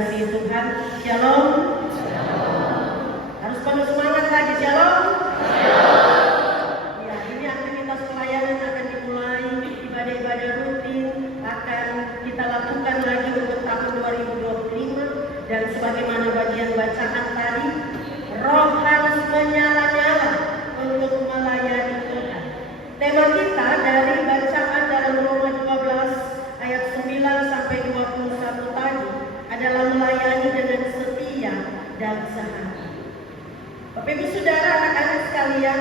dikasihi Tuhan. Shalom. Harus penuh semangat lagi. Shalom. Ya, ini aktivitas pelayanan akan dimulai, ibadah-ibadah rutin akan kita lakukan lagi untuk tahun 2025. Dan sebagaimana bagian bacaan tadi, roh harus menyala-nyala untuk melayani Tuhan. Tema kita dari bacaan dalam Roma 12 ayat 9 sampai 21 tadi adalah melayani dengan setia dan sehati. Bapak Ibu Saudara, anak-anak sekalian,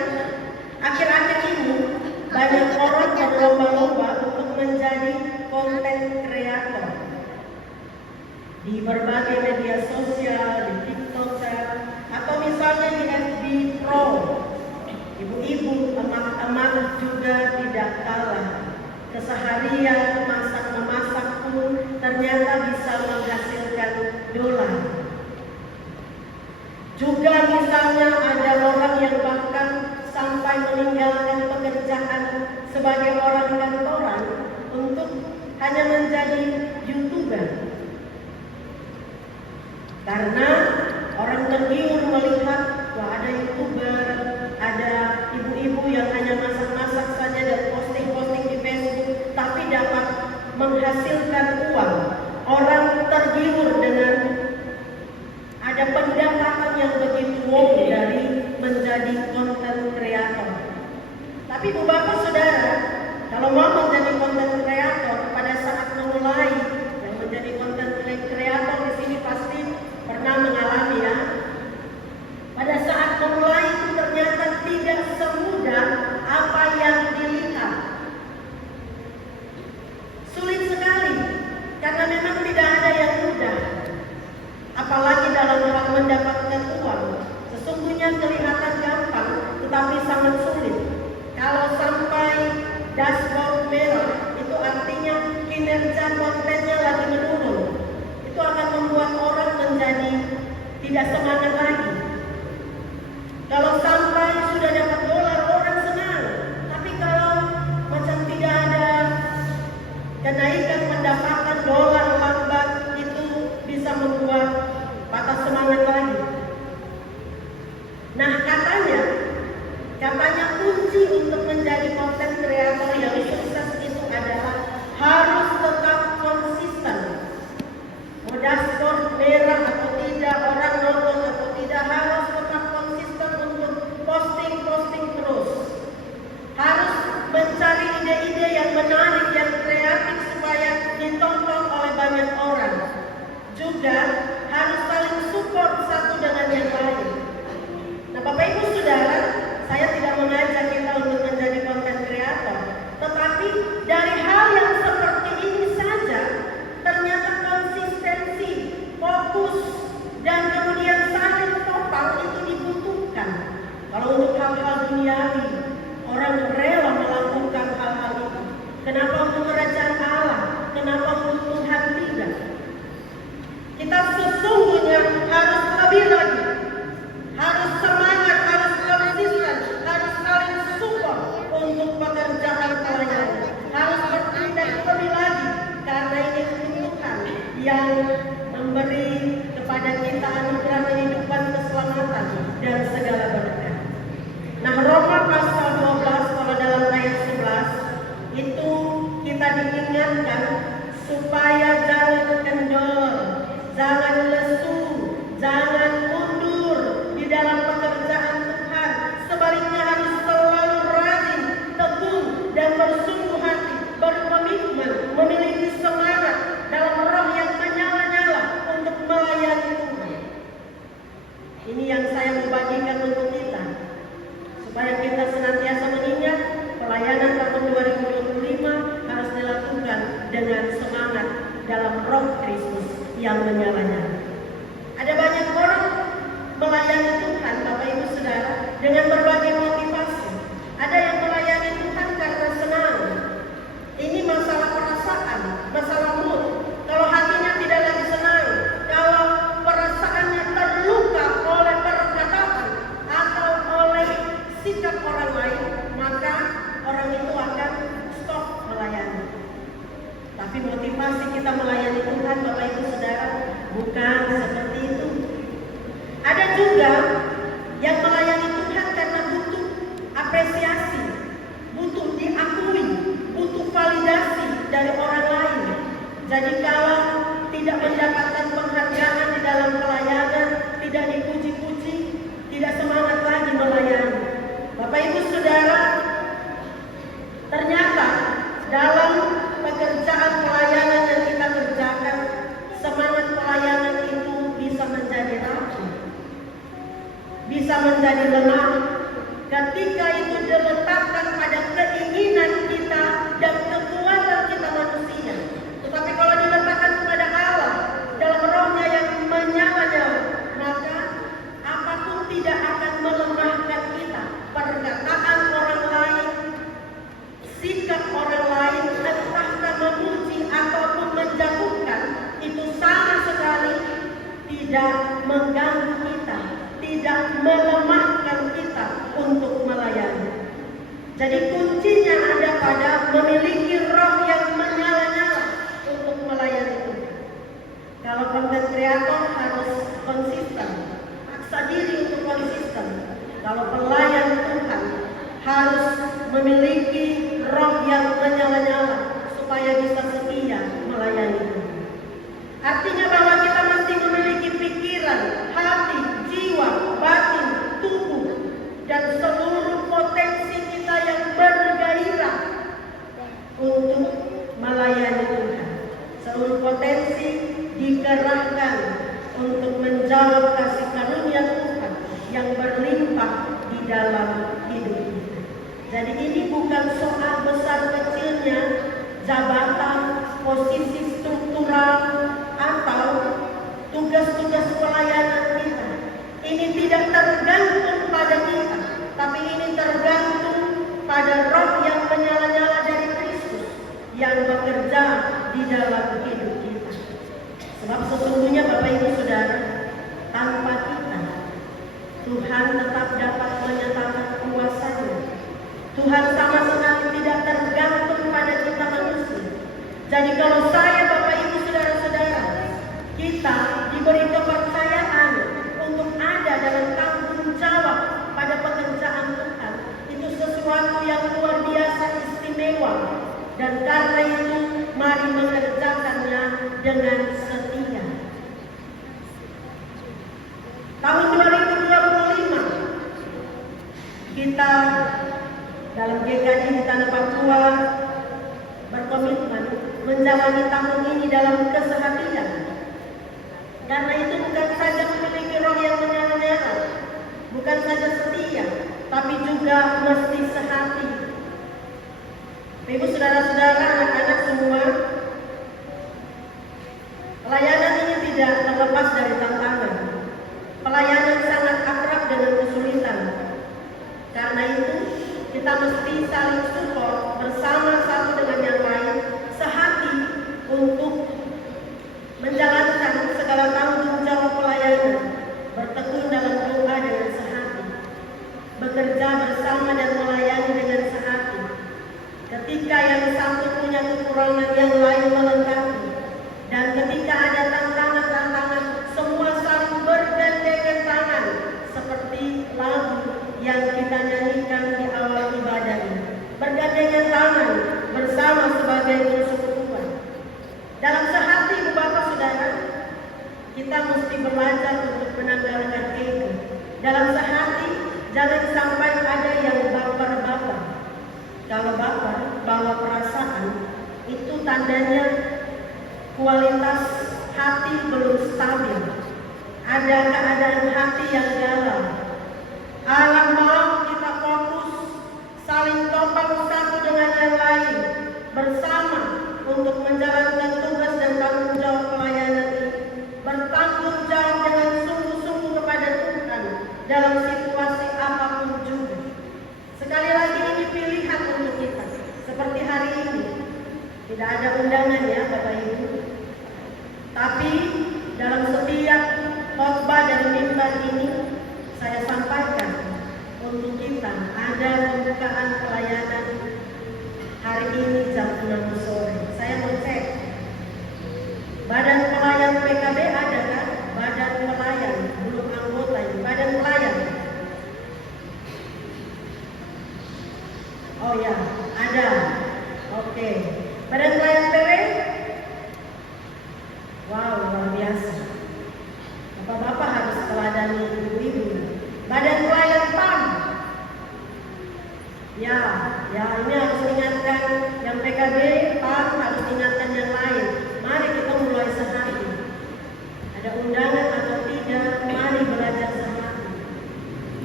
akhir-akhir ini banyak orang berlomba-lomba untuk menjadi konten kreator di berbagai media sosial, di TikTok, atau misalnya di FB Pro. Ibu-ibu, emak-emak juga tidak kalah. Keseharian memasak pun ternyata bisa menghasilkan dolar. Juga misalnya ada orang yang bahkan sampai meninggalkan pekerjaan sebagai orang kantoran untuk hanya menjadi YouTuber. Karena orang tergiur melihat, wah, ada YouTuber, ada ibu-ibu yang hanya masak-masak saja dan posting-posting di Facebook, tapi dapat menghasilkan uang. Orang tergiur dengan ada pendapatan yang begitu wow dari menjadi konten kreator. Tapi Bu Bapak Saudara, kalau mau menjadi konten kreator, pada saat memulai yang menjadi konten kreator di sini pasti pernah mengalami, ya. Pada saat memulai itu ternyata tidak semudah apa yang dilihat. Sulit sekali, karena memang tidak ada yang mudah. Apalagi dalam hal mendapatkan uang, sesungguhnya kelihatan gampang, tetapi sangat sulit. Kalau sampai dashboard merah, itu artinya kinerja kontennya lagi menurun. Itu akan membuat orang menjadi tidak semangat lagi. Kalau sampai sudah dapat dolar, orang senang. Tapi kalau macam tidak ada kenaikan pendapatan, dolar lambat, itu bisa membuat patah semangat lagi. Nah, katanya kunci untuk menjadi konten kreator yang sukses itu adalah harus tetap konsisten. Mau dashboard merah atau tidak, orang nonton atau tidak, harus tetap konsisten untuk posting terus. Harus mencari ide-ide yang menarik, yang kreatif supaya ditonton oleh banyak orang. Juga harus saling support satu dengan yang lain. Nah, Bapak Ibu Saudara, saya tidak mengajak kita untuk menjadi konten kreator, tetapi dari hal yang seperti ini saja ternyata konsistensi, fokus, dan kemudian saling topang itu dibutuhkan. Kalau untuk hal-hal duniawi, orang rela melakukan hal-hal itu. Kenapa untuk kerajaan Allah? Kenapa untuk Tuhan tidak? Kita sesungguhnya harus lebih lagi, harus semangat, harus konsisten, harus saling support untuk pekerjaan pelayanan. Harus bertindak lebih lagi, karena ini Tuhan yang memberi kepada kita anugerah kehidupan, keselamatan, dan segala berkat. Nah, Roma pasal 12 kalau dalam ayat 11 itu kita diingatkan supaya jangan kendor, jangan lesu, jangan mundur di dalam pekerjaan Tuhan. Sebaliknya harus selalu rajin, tekun, dan bersungguh hati, berkomitmen, memiliki semangat dalam roh yang menyala-nyala untuk melayani Tuhan. Ini yang saya mau bagikan untuk kita, supaya kita senantiasa mengingat pelayanan tahun 2025 harus dilakukan dengan semangat dalam roh Kristus yang menyala-nyala. Ada banyak orang melayani Tuhan, Bapak Ibu Saudara, dengan berbagai motivasi. Ada yang melayani Tuhan karena senang. Ini masalah perasaan, masalah mood. Kalau hatinya tidak lagi senang, kalau perasaannya terluka oleh perkataan atau oleh sikap orang lain, maka orang itu akan stop melayani. Tapi motivasi kita melayani Tuhan, Bapak Ibu Saudara, bukan juga yang melayani Tuhan karena butuh apresiasi, butuh diakui, butuh validasi dari orang lain. Jadi kalau tidak mendapatkan penghargaan di dalam pelayanan, tidak dipuji-puji, tidak semangat lagi melayani. Bapak Ibu Saudara, ternyata dalam pekerjaan pelayanan yang kita kerjakan, semangat pelayanan itu bisa menjadi rapuh, bisa menjadi lemah ketika itu diletakkan pada keinginan kita dan kekuatan kita manusia. Tetapi kalau diletakkan kepada Allah dalam rohnya yang menyala-nyala, maka apapun tidak akan melemahkan kita. Perkataan orang lain, sikap orang lain, entah memuji ataupun menjatuhkan, itu sama sekali tidak mengganggu kita, tidak melemahkan kita untuk melayani. Jadi kuncinya ada pada memiliki roh yang menyala-nyala untuk melayani Tuhan. Kalau content creator harus konsisten, paksa diri untuk konsisten. Kalau pelayan Tuhan harus memiliki roh yang menyala-nyala supaya bisa setia melayani Tuhan. Artinya bahwa kita mesti memiliki pikiran, hati, jiwa, batin, tubuh, dan seluruh potensi kita yang bergairah untuk melayani Tuhan. Seluruh potensi dikerahkan untuk menjawab kasih karunia Tuhan yang berlimpah di dalam hidup kita. Jadi ini bukan soal besar kecilnya jabatan, posisi struktural, atau tugas-tugas pelayanan kita. Ini tidak tergantung pada kita, tapi ini tergantung pada roh yang menyala-nyala dari Kristus yang bekerja di dalam hidup kita. Sebab sesungguhnya Bapak Ibu Saudara, tanpa kita Tuhan tetap dapat menyatakan kuasa-Nya. Tuhan sama sekali tidak tergantung pada kita manusia. Jadi kalau saya, Bapak Ibu Saudara-saudara, kita diberi kepercayaan untuk ada dalam tanggung jawab pada pekerjaan Tuhan, itu sesuatu yang luar biasa istimewa. Dan karena itu mari mengerjakannya dengan setia. Tahun 2025 kita dalam GKI di Tanah Papua berkomitmen menjalani tahun ini dalam keseharian. Karena itu bukan saja memiliki roh yang menyala-nyala, bukan saja setia, tapi juga mesti sehati. Ibu saudara-saudara, anak-anak semua, pelayanan ini tidak terlepas dari tantangan. Pelayanan sangat akrab dengan kesulitan. Karena itu kita mesti saling support bersama satu dengan yang lain, sehati untuk menjalankan segala tanggung jawab pelayanan, bertekun dalam doa dengan sehati, bekerja bersama dan melayani dengan sehati. Ketika yang satu punya kekurangan, yang lain melengkapi, dan ketika ada tantangan-tantangan, semua saling bergandengan tangan, seperti lagu yang kita nyanyikan di awal ibadah ini. Bergandengan tangan bersama sebagai persekutuan. Dalam sehati, Bapak Saudara, kita mesti belajar untuk menanggalkan ego. Dalam sehati, jangan sampai ada yang baper-baper. Kalau baper, bawa perasaan, itu tandanya kualitas hati belum stabil. Ada keadaan hati yang galau. Allah mau kita fokus, saling topang satu dengan yang lain, bersama untuk menjalankan tugas dan tanggung jawab pelayanan ini. Bertanggung jawab dengan sungguh-sungguh kepada Tuhan dalam situasi apapun juga. Sekali lagi ini pilihan untuk kita. Seperti hari ini, tidak ada undangan ya Bapak Ibu. Tapi dalam setiap khotbah dan mimbar ini, saya sampaikan untuk kita ada pembukaan pelayanan hari ini jam 6 sore. Saya mau cek badan pelayan PKB ada kan? Badan pelayan belum anggota. Badan Badan pelayan. Oh ya, ada. Oke. Badan pelayan PW? Wow, luar biasa. Bapak-bapak harus teladani ibu-ibu. Badan pelayan PAM? Ya, ini harus ingatkan yang PKB, PAM harus ingatkan yang lain. Mari kita mulai sehari. Ada undangan atau tidak, mari belajar sehari.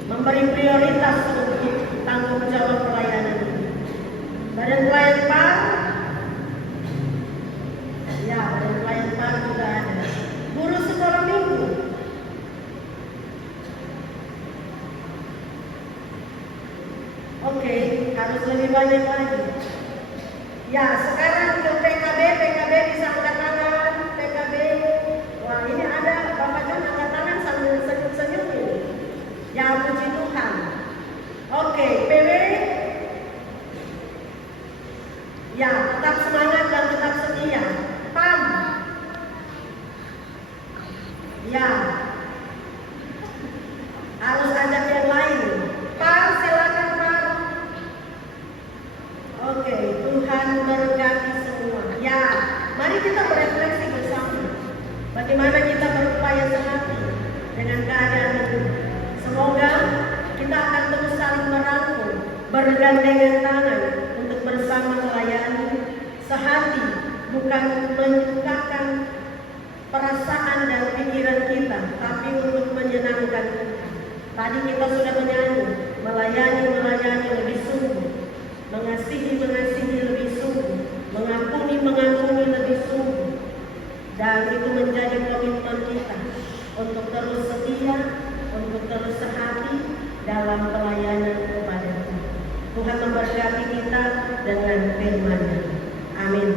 Memberi prioritas untuk tanggung jawab pelayanan ini. Badan pelayan PAM? Ya, badan pelayan PAM juga ada. Guru sekolah minggu? Oke, harus lebih banyak lagi. Ya, sekarang ke PKB bisa angkat tangan. PKB, wah ini ada Bapak John angkat tangan sambil senyum-senyum ini. Ya, puji Tuhan. Oke, PW. Ya, tetap semangat dan tetap setia. PAM. Ya, harus ajak yang lain. PAM, silakan PAM. Oke, Tuhan berkati semua. Ya, mari kita berefleksi bersama. Bagaimana kita berupaya sehati dengan keadaan itu. Semoga kita akan terus saling merangkul, bergandengan tangan untuk bersama melayani sehati, bukan menyukakan perasaan dan pikiran kita, tapi untuk menyenangkan Tuhan. Tadi kita sudah menyanyi, melayani lebih sungguh, mengasihi lebih sungguh, mengampuni lebih sungguh. Dan itu menjadi komitmen kita untuk terus setia, untuk terus sehati dalam pelayanan kepada Tuhan. Tuhan memberkati kita dengan firman-Nya. Amin.